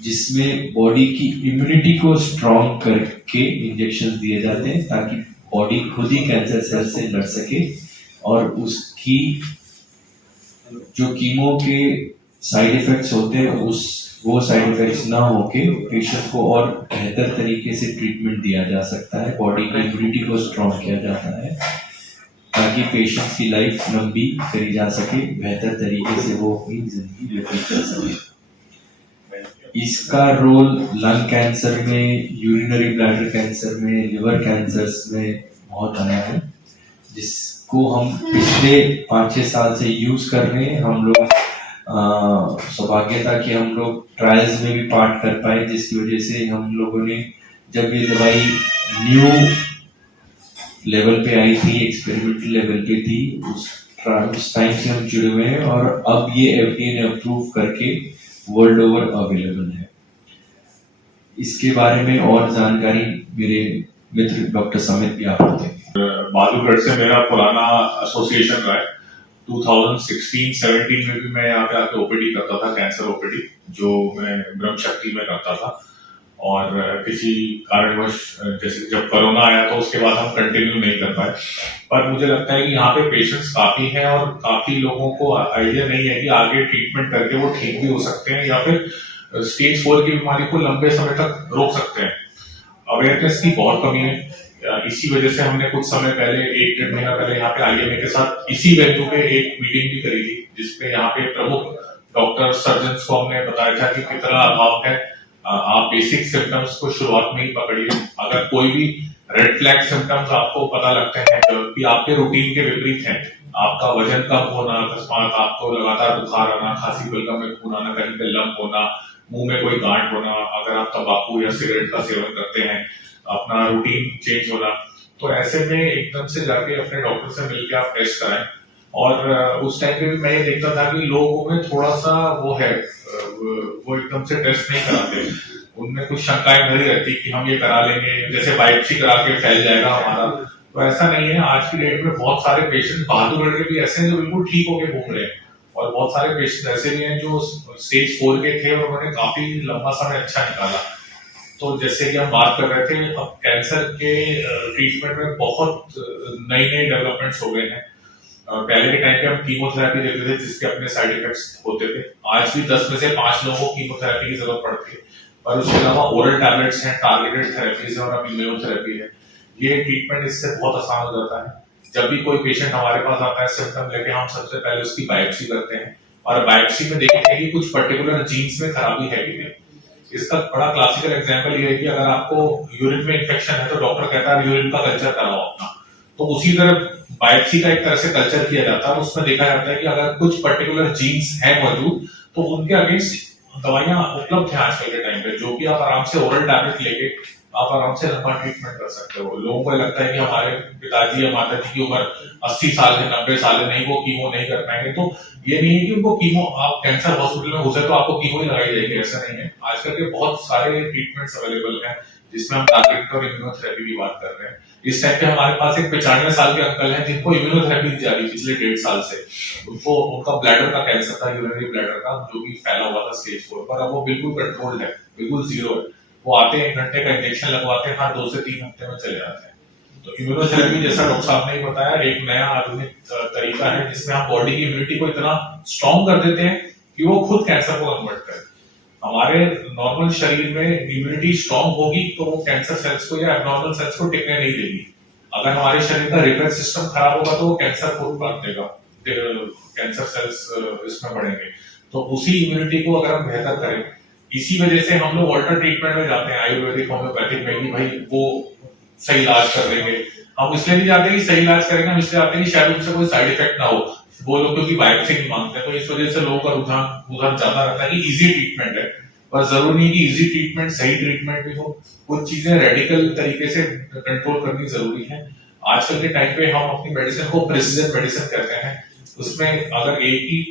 जिसमें बॉडी की इम्यूनिटी को स्ट्रॉन्ग करके इंजेक्शन दिए जाते हैं ताकि बॉडी खुद ही कैंसर सेल से लड़ सके और उसकी जो कीमो के साइड इफेक्ट्स होते हैं वो साइड इफेक्ट्स ना होके पेशेंट को और बेहतर तरीके से ट्रीटमेंट दिया जा सकता है, बॉडी की इम्यूनिटी को स्ट्रॉन्ग किया जाता है ताकि पेशेंट्स की लाइफ लंबी करी जा सके, बेहतर तरीके से वो अपनी जिंदगी व्यतीत कर सके। इसका रोल लंग कैंसर में, यूरिनरी ब्लैडर कैंसर में, लिवर कैंसर्स में बहुत आया है, जिसको हम पिछले 5-6 साल से यूज कर रहे हैं। हम लोग सौभाग्य था कि हम लोग ट्रायल्स में भी पार्ट कर पाए, जिसकी वजह से हम लोगों ने जब ये दवाई न्यू लेवल पे आई थी, एक्सपेरिमेंटल लेवल पे थी, उस टाइम से हम जुड़े हुए हैं और अब ये FDA ने अप्रूव करके वर्ल्ड ओवर अवेलेबल है। इसके बारे में और जानकारी मेरे मित्र डॉक्टर समित भी आप देंगे। बहादुरगढ़ से मेरा पुराना एसोसिएशन रहा है। 2016-17 में भी मैं यहाँ पे आके ओपीडी करता था, कैंसर ओपीडी, जो मैं ब्रह्म शक्ति में करता था। और किसी कारणवश जैसे जब कोरोना आया तो उसके बाद हम कंटिन्यू नहीं कर पाए। पर मुझे लगता है कि यहाँ पे पेशेंट्स काफी हैं और काफी लोगों को आइडिया नहीं है कि आगे ट्रीटमेंट करके वो ठीक भी हो सकते हैं या फिर स्टेज 4 की बीमारी को लंबे समय तक रोक सकते हैं। अवेयरनेस की बहुत कमी है। इसी वजह से हमने कुछ समय पहले, 1-1.5 महीना पहले यहाँ पे IMA के साथ इसी वेन्यू पे एक मीटिंग भी करी थी, जिसपे यहाँ पे प्रमुख डॉक्टर सर्जन्स को हमने बताया था कि कितना अभाव है। आप बेसिक सिम्टम्स को शुरुआत में ही पकड़िए। अगर कोई भी रेड फ्लैग सिम्टम्स आपको पता लगते हैं कि आपके रूटीन के विपरीत हैं, आपका वजन कम होना, अकस्मात आपको लगातार बुखार आना, खांसी बलगम में खून आना, कहीं पे लंप होना, मुंह में कोई गांठ होना, अगर आप तंबाकू या सिगरेट का सेवन करते हैं, अपना रूटीन चेंज होना, तो ऐसे में एकदम से जाके अपने डॉक्टर से मिलकर आप टेस्ट कराएं। और उस टाइम पे भी मैं ये देखता था कि लोगों में थोड़ा सा वो एकदम से टेस्ट नहीं कराते, उनमें कुछ शंकाएं भरी रहती कि हम ये करा लेंगे, जैसे बायोप्सी करा के फैल जाएगा हमारा। तो ऐसा नहीं है। आज की डेट में बहुत सारे पेशेंट बहादुरगढ़ के भी ऐसे हैं जो बिल्कुल ठीक होके घूम रहे हैं, और बहुत सारे पेशेंट ऐसे भी हैं जो स्टेज 4 के थे और उन्होंने काफी लंबा समय अच्छा निकाला। तो जैसे कि हम बात कर रहे थे, अब कैंसर के ट्रीटमेंट में बहुत नई डेवलपमेंट्स हो गए हैं। पहले के टाइम पे हम कीमोथेरेपी देते थे जिसके अपने साइड इफेक्ट्स होते थे। आज भी 10 में से 5 लोगों को कीमोथेरेपी की जरूरत पड़ती है, पर उसके अलावा ओरल टैबलेट्स हैं, टारगेटेड थेरेपीज है और अब इम्यूनोथेरेपी है। ये ट्रीटमेंट इससे बहुत आसान हो जाता है। जब भी कोई पेशेंट हमारे पास आता है सिम्टम लेके, हम सबसे पहले उसकी बायोप्सी करते हैं और बायोप्सी में देखते हैं कि कुछ पर्टिकुलर जीन्स में खराबी है कि नहीं। इसका बड़ा क्लासिकल एग्जांपल ये है कि अगर आपको यूरिन में इन्फेक्शन है तो डॉक्टर कहता है यूरिन का कल्चर कराओ अपना, तो उसी तरह बायोप्सी का एक तरह से कल्चर किया जाता है। उसमें देखा जाता है कि अगर कुछ पर्टिकुलर जीन्स है मौजूद तो उनके अगेंस्ट दवाइयां उपलब्ध हैं आजकल के टाइम पे, जो कि आप आराम से ओरल टैबलेट लेके आप आराम से लंबा ट्रीटमेंट कर सकते हो। लोगों को लगता है कि हमारे पिताजी या माता जी की उम्र 80 साल है, 90 साल है, नहीं वो कीमो नहीं कर पाएंगे। तो ये नहीं है कि उनको कीमो, आप कैंसर हॉस्पिटल में घुसे तो आपको कीमो ही लगाई जाएगी, ऐसा नहीं है। आजकल के बहुत सारे ट्रीटमेंट्स अवेलेबल हैं जिसमें हम टारगेटेड और इम्यूनोथेरेपी की बात कर रहे हैं। इस टाइम पे हमारे पास एक 95 साल के अंकल हैं जिनको इम्यूनोथेरेपी दी जा रही पिछले 1.5 साल से। उनको उनका ब्लैडर का कैंसर था, यूरिनरी ब्लैडर का, जो कि फैला हुआ था स्टेज 4 पर। अब वो बिल्कुल कंट्रोल्ड है, बिल्कुल जीरो है। वो आते हैं, 1 घंटे का इंजेक्शन लगवाते हैं, हर 2 से 3 हफ्ते में चले जाते हैं। तो इम्यूनोथेरेपी, जैसा डॉक्टर साहब ने बताया, एक नया आधुनिक तरीका है जिसमें हम बॉडी की इम्यूनिटी को इतना स्ट्रॉन्ग कर देते हैं कि वो खुद कैंसर को कन्वर्ट करे। हमारे नॉर्मल शरीर में इम्यूनिटी स्ट्रॉन्ग होगी तो वो कैंसर सेल्स को या एबनॉर्मल सेल्स को टिकने नहीं देगी। अगर हमारे शरीर का रिपेयर सिस्टम खराब होगा तो वो कैंसर को बांट देगा, कैंसर सेल्स इसमें बढ़ेंगे। तो उसी इम्यूनिटी को अगर हम बेहतर करें, इसी वजह से हम लोग ऑल्टर ट्रीटमेंट में जाते हैं, आयुर्वेदिक, होम्योपैथिक में, कि भाई वो सही इलाज कर देंगे। हम इसलिए नहीं जाते कि सही इलाज करेंगे, हम इसलिए आते हैं कि शायद उनसे कोई साइड इफेक्ट ना हो। वो लोग क्योंकि बायोप्सी नहीं मांगते, तो इस वजह से लोगों का रुझान ज्यादा रहता है कि इजी ट्रीटमेंट है। पर जरूरी नहीं कि इजी ट्रीटमेंट सही ट्रीटमेंट भी हो। कुछ चीजें रेडिकल तरीके से कंट्रोल करनी जरूरी है। आजकल के टाइम पे हम अपनी मेडिसिन को प्रिसिजन मेडिसिन कहते हैं। उसमें अगर एक ही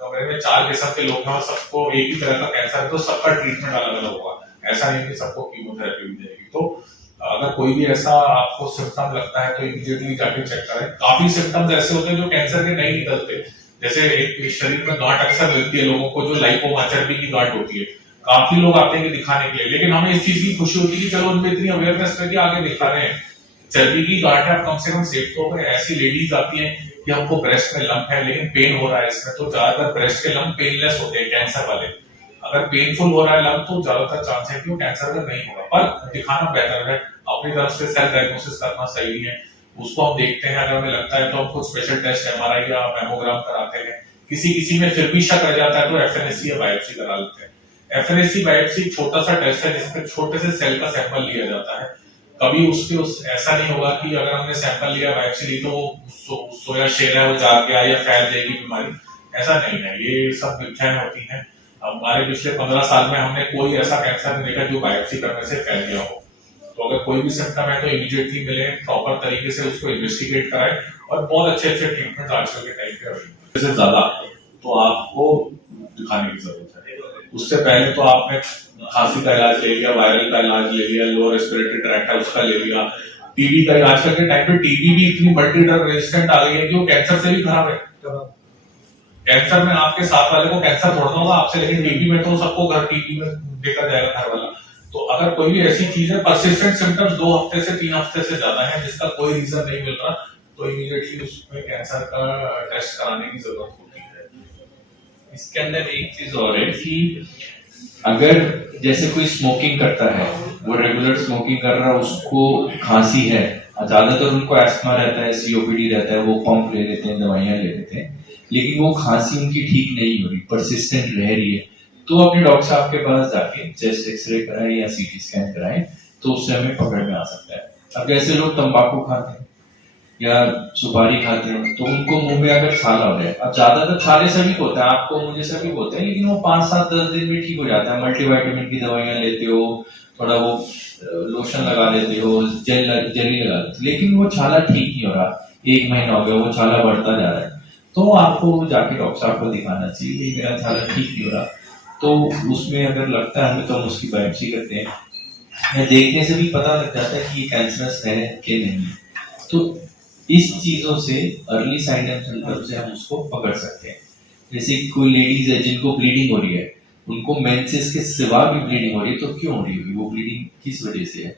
कमरे में 4 किस्म के लोग हैं और सबको एक ही तरह का कैंसर है तो सबका ट्रीटमेंट अलग अलग होगा। ऐसा नहीं कि सबको कीमोथेरेपी दी जाएगी। तो अगर कोई भी ऐसा आपको सिम्टम लगता है तो इमीडिएटली जाके चेक करें। काफी सिम्टम्स ऐसे होते हैं जो कैंसर के नहीं निकलते। जैसे एक शरीर में गांठ अक्सर मिलती है लोगों को, जो लाइपोमा चर्बी की गांठ होती है। काफी लोग आते हैं कि दिखाने के लिए, लेकिन हमें इस चीज की खुशी होती है कि चलो उनमें इतनी अवेयरनेस है कि आगे दिखा रहे हैं। चर्बी की गांठ है, आप कम से कम सेफ तो करें। ऐसी लेडीज आती हैं कि हमको ब्रेस्ट में लंप है लेकिन पेन हो रहा है इसमें, तो ज्यादातर ब्रेस्ट के लंप पेनलेस होते हैं कैंसर वाले। अगर पेनफुल हो रहा है लंप तो ज्यादातर चांस है कि वो कैंसर का नहीं होगा, पर दिखाना बेहतर है। अपनी तरफ से सेल्फ डायग्नोसिस करना सही है, उसको हम देखते हैं, अगर हमें लगता है तो हम कुछ स्पेशल टेस्ट एमआरआई या मेमोग्राम कराते हैं। किसी में फिर भी शक रह जाता है तो एफएनएससी या बायोप्सी करा लेते हैं। एफएनएससी बायोप्सी छोटा सा टेस्ट है जिसमें छोटे से सेल का सैंपल लिया जाता है। कभी ऐसा नहीं होगा कि अगर हमने सैंपल लिया, बायोप्सी ली, तो सोया शेर है वो जाग गया या फैल जाएगी बीमारी, ऐसा नहीं है। ये सब मिथ्याएं होती हैं। हमारे पिछले 15 साल में हमने कोई ऐसा कैंसर नहीं देखा जो बायोप्सी करने से फैल गया हो। तो अगर कोई भी सिम्टम है तो इमीडिएटली मिले, प्रॉपर तरीके से उसको इन्वेस्टिगेट कराए, और बहुत अच्छे अच्छे ट्रीटमेंट आजकल के टाइम पे से ज्यादा तो आपको दिखाने की जरूरत है। उससे पहले तो आपने खांसी का इलाज ले लिया, वायरल का इलाज ले लिया, लोअर रेस्पिरेटरी ट्रैक्ट है उसका ले लिया, टीबी का। आजकल के टाइम पे टीबी भी इतनी मल्टी ड्रग रेजिस्टेंट आ गई है कि वो कैंसर से भी खराब है। कैंसर में आपके साथ वाले को कैंसर थोड़ा होगा आपसे, लेकिन टीबी में तो सबको घर टीबी में देखा जाएगा घर वाला। तो अगर कोई भी ऐसी चीज है, परसिस्टेंट सिम्टम्स 2 हफ्ते से 3 हफ्ते से ज्यादा है, जिसका कोई रीजन नहीं मिल रहा, तो इमीडिएटली उसमें कैंसर का टेस्ट कराने की जरूरत होती है। इसके अंदर एक चीज और है कि अगर जैसे कोई स्मोकिंग करता है, वो रेगुलर स्मोकिंग कर रहा है, उसको खांसी है, ज्यादातर उनको एस्थमा रहता है, सीओपीडी रहता है, वो पंप ले लेते हैं, दवाइयां ले लेते हैं, लेकिन वो खांसी उनकी ठीक नहीं हो रही, परसिस्टेंट रह रही है, तो अपने डॉक्टर साहब के पास जाके चेस्ट एक्सरे कराएं या सीटी स्कैन कराएं, तो उससे हमें पकड़ में आ सकता है। अब जैसे लोग तंबाकू खाते हैं या सुपारी खाते हैं, तो उनको मुंह में अगर छाला हो जाए, अब ज्यादातर छाले सभी को होता है, आपको मुझे सभी को होता है, लेकिन वो 5, 7, 10 दिन में ठीक हो जाता है। मल्टीविटामिन की दवाइयां लेते हो, थोड़ा वो लोशन लगा लेते हो, जेली लगा लेते हो, लेकिन वो छाला ठीक नहीं हो रहा, 1 महीना हो गया, वो छाला बढ़ता जा रहा है, तो आपको जाके डॉक्टर साहब को दिखाना चाहिए, मेरा छाला ठीक नहीं हो रहा। तो उसमें अगर लगता है हमें तो हम उसकी बायोप्सी करते हैं, या देखने से भी पता लग जाता है कि ये कैंसरस है कि नहीं। तो इस चीजों से अर्ली साइन एंड सिम्टम से हम उसको पकड़ सकते हैं। जैसे कोई लेडीज है जिनको ब्लीडिंग हो रही है, उनको मेंसेस के सिवा भी ब्लीडिंग हो रही है, तो क्यों हो रही होगी, वो ब्लीडिंग किस वजह से है?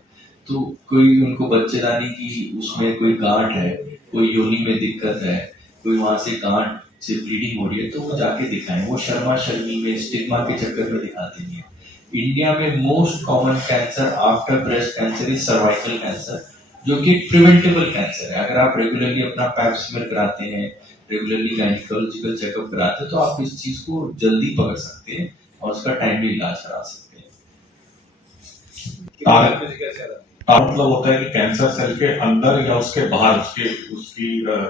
तो कोई उनको बच्चेदानी की उसमें कोई गांठ है, कोई योनि में दिक्कत है, कोई वहां से गांठ से ब्लीडिंग हो रही है, तो वो जाके दिखाएं। वो शर्मा शर्मी में, स्टिग्मा के चक्कर में दिखाते नहीं है। इंडिया में most common cancer after breast cancer is cervical cancer, जो कि प्रिवेंटेबल कैंसर है। अगर आप रेगुलरली अपना पैप स्मीयर कराते हैं, रेगुलरली गायनिकोलॉजिकल चेकअप कराते हैं, तो आप इस चीज को जल्दी पकड़ सकते हैं और उसका टाइमली इलाज करा सकते हैं। मतलब होता है कि कैंसर सेल के अंदर या उसके बाहर, उसकी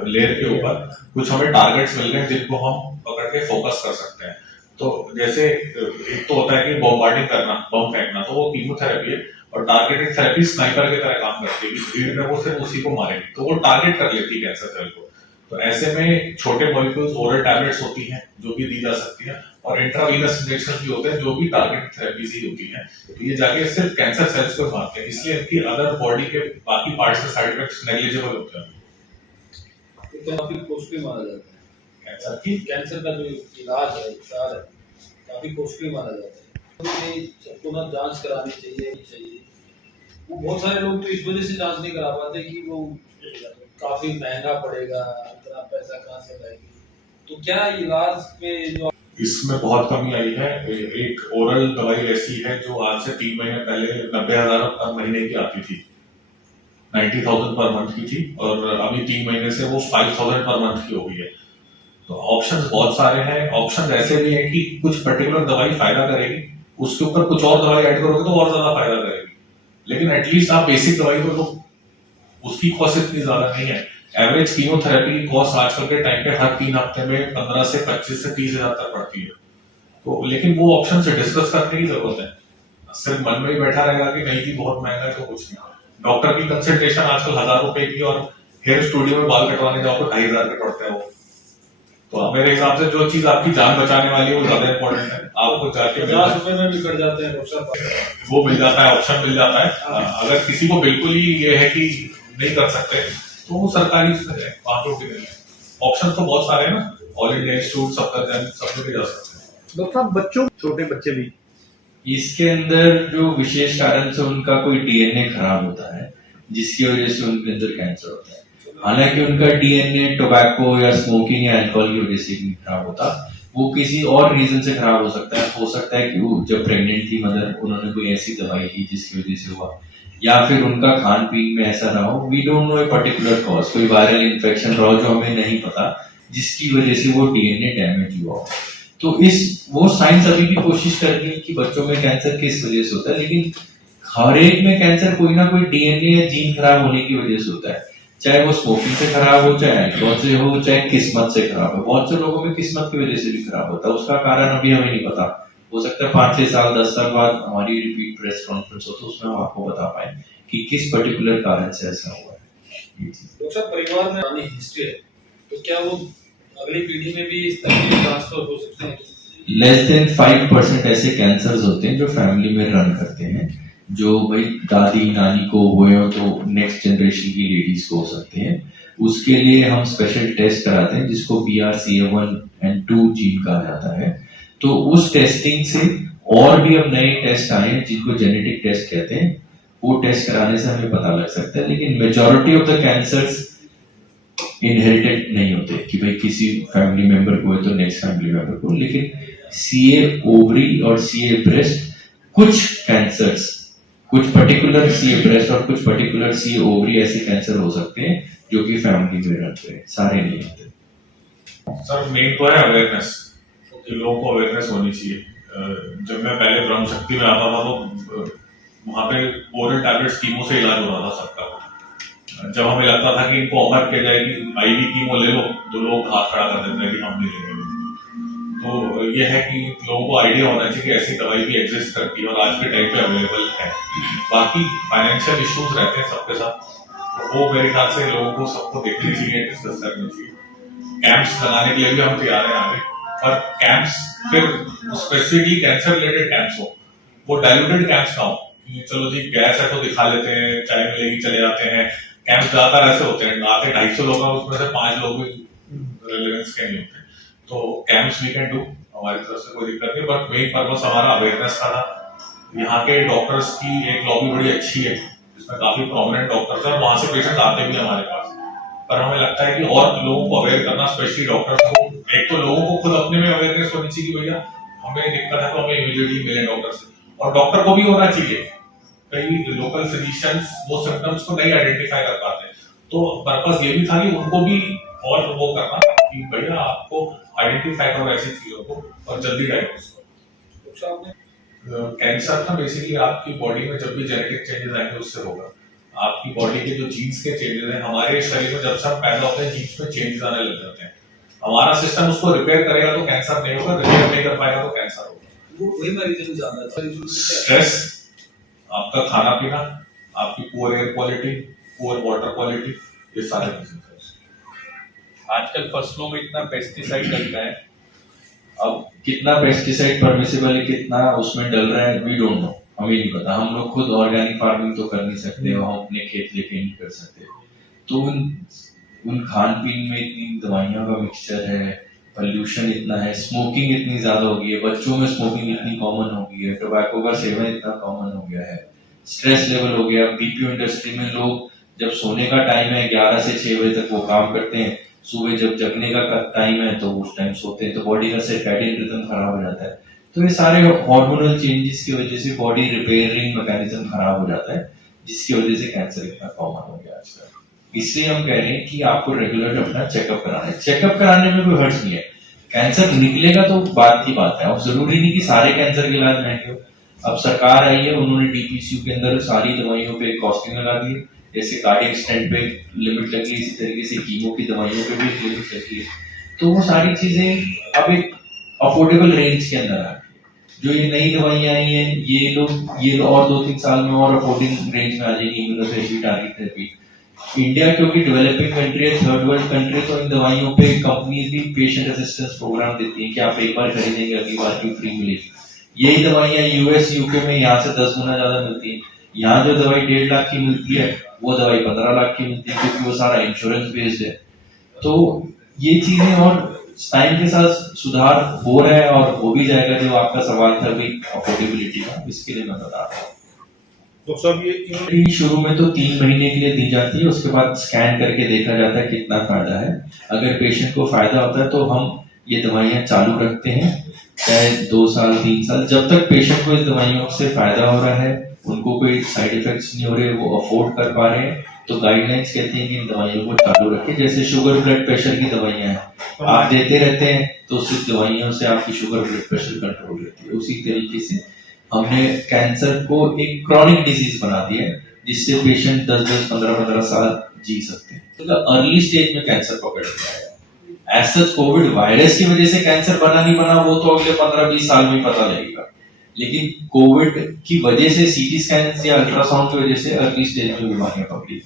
लेयर के ऊपर कुछ हमें टारगेट्स मिल गए जिनको हम पकड़ के फोकस कर सकते हैं। तो जैसे एक तो होता है कि बॉम्बार्डिंग करना, बम फेंकना, तो वो कीमोथेरेपी है, और टारगेटेड थेरेपी स्नाइपर की तरह काम करती है कि भीड़ में वो सिर्फ उसी को मारेगी, तो वो टारगेट कर लेती है कैंसर सेल को। तो ऐसे में छोटे मॉलिक्यूल्स, ओरल टैबलेट्स होती हैं जो भी दी जा सकती है, और इंट्रावीनस इंजेक्शन भी होते हैं जो भी टारगेटेड थेरेपीज ही होती हैं। तो ये जाके सिर्फ कैंसर सेल्स को मारते हैं, इसलिए इनकी अदर बॉडी के बाकी पार्ट्स के साइड इफेक्ट्स नेग्लिजिबल होते हैं। तो काफी कॉस्टली माना जाता है कैंसर का जो इलाज है, उपचार है, काफी कॉस्टली माना जाता है। सबको ना जांच करानी चाहिए। वो बहुत सारे लोग तो इस वजह से जांच नहीं करा पाते कि वो काफी महंगा पड़ेगा, इतना पैसा कहाँ से लाएगी। तो क्या इलाज में जो इसमें बहुत कमी आई है। एक ओरल दवाई ऐसी है जो आज से 3 महीने पहले 90,000 पर महीने की आती थी, 90,000 पर मंथ की थी, और अभी 3 महीने से वो 5,000 पर मंथ की हो गई है। तो ऑप्शंस बहुत सारे हैं। ऑप्शंस ऐसे भी है कि कुछ पर्टिकुलर दवाई फायदा करेगी, उसके ऊपर कुछ और दवाई ऐड करोगे तो और ज्यादा फायदा करेगी, लेकिन एटलीस्ट आप बेसिक दवाई को, तो उसकी कॉस्ट इतनी ज्यादा नहीं है। एवरेज कीमोथेरेपी की कॉस्ट आजकल के टाइम पे हर 3 हफ्ते में 15 से 25 से 30 हजार तक पड़ती है। तो लेकिन वो ऑप्शन से डिस्कस करने की जरूरत है। सिर्फ मन में ही बैठा रहेगा कि नहीं जी बहुत महंगा है तो कुछ नहीं। डॉक्टर की कंसल्टेशन आजकल 1,000 रुपए की, और हेयर स्टूडियो में बाल कटवाने जाओ तो 2,500 के पड़ते हैं वो। तो मेरे हिसाब से जो चीज आपकी जान बचाने वाली है वो ज्यादा इंपॉर्टेंट है। आपको जाके 50 रुपए में भी कट जाते हैं डॉक्टर, वो मिल जाता है, ऑप्शन मिल जाता है। अगर किसी को बिल्कुल ही ये है कि नहीं कर सकते तो वो सरकारी बातों के लिए ऑप्शन तो बहुत सारे हैं ना, ऑल इंडिया इंस्टीट्यूट, सफदरजंग, सब जगह जा सकते हैं। डॉक्टर साहब, बच्चों, छोटे बच्चे भी इसके अंदर जो विशेष कारण से उनका कोई डीएनए खराब होता है जिसकी वजह से उनके अंदर कैंसर होता है। हालांकि उनका डीएनए टोबैको या स्मोकिंग या अल्कोहल की वजह से भी खराब होता, वो किसी और रीजन से खराब हो सकता है कि वो जब प्रेग्नेंट थी मदर उन्होंने कोई ऐसी दवाई ली जिसकी वजह से हुआ, या फिर उनका खान पीन में ऐसा रहा हो। We don't know a particular cause, कोई वायरल इन्फेक्शन रहा हो जो हमें नहीं पता जिसकी वजह से वो डीएनए डैमेज हुआ हो। तो वो साइंस अभी भी कोशिश कर रही है कि बच्चों में कैंसर किस वजह से होता है, लेकिन हर एक में कैंसर कोई ना कोई डीएनए या जीन खराब होने की वजह से होता है, चाहे वो स्मोकिंग से खराब हो, चाहे अल्कोहल से हो, चाहे किस्मत से खराब हो। बहुत से लोगों में किस्मत की वजह से भी खराब होता है, उसका कारण अभी हमें नहीं पता। हो सकता है 5-6 साल 10 साल बाद हमारी रिपीट प्रेस कॉन्फ्रेंस हो तो उसमें हम आपको बता पाए कि किस पर्टिकुलर कारण से ऐसा हुआ है। डॉक्टर साहब, परिवार में पुरानी हिस्ट्री है तो क्या वो अगली पीढ़ी में भी इस तरह के ट्रांसफर हो सकते हैं? लेस देन 5% ऐसे कैंसर्स होते हैं जो फैमिली में रन करते हैं, जो भाई दादी नानी को हुए हो तो नेक्स्ट जनरेशन की लेडीज को हो सकते हैं। उसके लिए हम स्पेशल टेस्ट कराते हैं जिसको BRCA1 and 2 जीन कहा जाता है। तो उस टेस्टिंग से और भी अब नए टेस्ट आए हैं जिनको जेनेटिक टेस्ट कहते हैं, वो टेस्ट कराने से हमें पता लग सकता है। लेकिन majority of the cancers inherited नहीं होते कि भाई किसी फैमिली मेंबर को है तो नेक्स्ट फैमिली मेंबर को, लेकिन CA ओवरी और CA ब्रेस्ट, कुछ कैंसर्स, कुछ पर्टिकुलर CA ब्रेस्ट और कुछ पर्टिकुलर CA ओवरी ऐसे कैंसर हो सकते हैं जो कि फैमिली में रहते हैं, सारे नहीं होते। सर मेन तो है अवेयरनेस, कि लोगों को अवेयरनेस होनी चाहिए। जब मैं पहले ब्रह्म शक्ति में आता था तो वहां पे ओरल टैबलेट्स कीमो से इलाज हो रहा था सबका। जब हमें लगता था कि इनको ऑफर किया जाए कि IV कीमो ले लो तो लोग हाथ खड़ा कर देते हैं कि हम नहीं लेंगे। तो ये है कि लोगों को आइडिया होना चाहिए कि ऐसी दवाई भी एग्जिस्ट करती है और आज के टाइम पे अवेलेबल है। बाकी फाइनेंशियल इश्यूज रहते हैं सबके साथ, तो वो मेरे ख्याल से लोगों को सबको देखनी चाहिए, डिस्कस करनी चाहिए। कैंप्स लगाने के लिए भी हम तैयार हैं आगे, पर कैंप्स फिर स्पेसिफिकली कैंसर रिलेटेड कैंप्स हो, वो डायल्यूटेड कैंप्स ना हो कि चलो जी गैस है तो दिखा लेते हैं, चाय मिलेगी चले जाते हैं। कैंप ज्यादातर ऐसे होते हैं, आते 250 लोग हैं उसमें से 5 लोग भी रेलेवेंस के नहीं होते। तो कैंप्स वी कैन डू, हमारी तरफ से कोई दिक्कत नहीं, बट मेन पर्पस हमारा अवेयरनेस का था। यहाँ के डॉक्टर्स की एक लॉबी बड़ी अच्छी है जिसमें काफी प्रोमिनेंट डॉक्टर्स हैं, वहां से पेशेंट आते भी हमारे पास। पर हमें लगता है कि और लोगों को अवेयर करना, स्पेशली डॉक्टर्स को, एक तो लोगों को खुद अपने में अवेयरनेस होनी चाहिए कि भैया हमें दिक्कत है तो हमें इमीडिएटली मिले डॉक्टर से, और डॉक्टर को भी होना चाहिए। कई लोकल फिजिशियंस वो सिम्टम्स को नहीं आइडेंटिफाई कर पाते, तो पर्पस ये भी था कि उनको भी और वो करना कि भैया आपको आइडेंटिफाई करो ऐसी चीजों को और जल्दी डायग्नोस करो। कैंसर ना बेसिकली आपकी बॉडी में जब भी जेनेटिक चेंजेस आएंगे उससे होगा। आपकी बॉडी के जो जीन्स के चेंजेस हैं, हमारे शरीर में जब से हम पैदा होते हैं जीन्स में चेंजेस आने लग जाते हैं। हमारा सिस्टम उसको रिपेयर करेगा तो कैंसर नहीं होगा, रिपेयर नहीं कर पाएगा तो कैंसर होगा। वही मैं रीजन जानना था। स्ट्रेस, आपका खाना पीना, आपकी poor air quality, poor water quality, ये सारे रीजन है। आजकल फसलों में इतना पेस्टिसाइड डलता है, अब कितना पेस्टिसाइड परमिसिबल है, कितना उसमें डल रहा है, वी डोंट नो, हमें नहीं पता। हम लोग खुद ऑर्गेनिक फार्मिंग तो कर नहीं सकते, हम अपने खेत लेके नहीं कर सकते। तो उन खान पीन में इतनी दवाइयों का मिक्सचर है, पोल्यूशन इतना है, स्मोकिंग इतनी ज्यादा हो गई है, बच्चों में स्मोकिंग इतनी कॉमन हो गई है, टोबैको का सेवन इतना कॉमन हो गया है, स्ट्रेस लेवल हो गया। BPO इंडस्ट्री में लोग जब सोने का टाइम है 11 से 6 बजे तक वो काम करते हैं, सुबह जब जगने का टाइम है तो उस टाइम सोते हैं, तो बॉडी का सर्कैडियन रिदम खराब हो जाता है। तो ये सारे हार्मोनल चेंजेस की वजह से बॉडी रिपेयरिंग मैकेनिज्म खराब हो जाता है, जिसकी वजह से कैंसर इतना कॉमन हो गया आजकल। इसलिए हम कह रहे हैं कि आपको रेगुलर अपना चेकअप कराना है। चेकअप कराने में कोई हर्ज नहीं है, कैंसर निकलेगा तो बात की बात है। अब जरूरी नहीं कि सारे कैंसर के इलाज महंगे हो। अब सरकार आई है, उन्होंने DPCU के अंदर सारी दवाइयों पे कॉस्टिंग लगा दी है, जैसे कार्डियक स्टेंट पे लिमिट लगी, इसी तरीके से कीमो की दवाइयों पे भी लिमिट लगी है। तो वो सारी चीजें अब एक अफोर्डेबल रेंज के अंदर आ गई। जो ये नई दवाइयां आई हैं, ये और 2-3 साल में और अफोर्डिंग रेंज में आ जाएगी। Immunotherapy, target therapy. इंडिया क्योंकि डेवलपिंग कंट्री है, थर्ड वर्ल्ड कंट्री, तो इन दवाइयों पे कंपनीज भी पेशेंट असिस्टेंस प्रोग्राम देती हैं कि आप एक बार खरीदेंगे अगली बार की फ्री मिलेगी। यही दवाइयां US UK में यहाँ से 10 गुना ज्यादा मिलती है। यहाँ जो दवाई 1.5 लाख की मिलती है, वो दवाई 15 लाख की मिलती है, क्योंकि वो सारा इंश्योरेंस बेस्ड है। तो ये चीजें और टाइम के साथ सुधार हो रहा है और हो भी जाएगा। जो आपका सवाल था भी अफोर्डेबिलिटी का, इसके लिए मैं बता रहा हूँ। तो सब ये शुरू में तो 3 महीने के लिए दी जाती है, उसके बाद स्कैन करके देखा जाता है कितना फायदा है। अगर पेशेंट को फायदा होता है तो हम ये दवाइयां चालू रखते हैं, चाहे 2 साल 3 साल, जब तक पेशेंट को इस दवाइयों से फायदा हो रहा है, उनको कोई साइड इफेक्ट्स नहीं हो रहे, वो अफोर्ड कर पा रहे हैं, तो गाइडलाइंस कहती हैं कि इन दवाइयों को चालू रखें। जैसे शुगर ब्लड प्रेशर की दवाइयां हैं, आप देते रहते हैं तो सिर्फ दवाइयों से आपकी शुगर ब्लड प्रेशर कंट्रोल रहती है। उसी तरीके से हमने कैंसर को एक क्रॉनिक डिजीज बना दिया है, जिससे पेशेंट 10-10, 15-15 साल जी सकते हैं। तो अर्ली स्टेज में कैंसर पकड़ लिया है। ऐसा कोविड वायरस की वजह से कैंसर बना नहीं बना वो तो अगले 15-20 साल में पता लगेगा, लेकिन कोविड की वजह से, सीटी स्कैन या अल्ट्रासाउंड की वजह से अर्ली स्टेज में बीमारियां पकड़ी।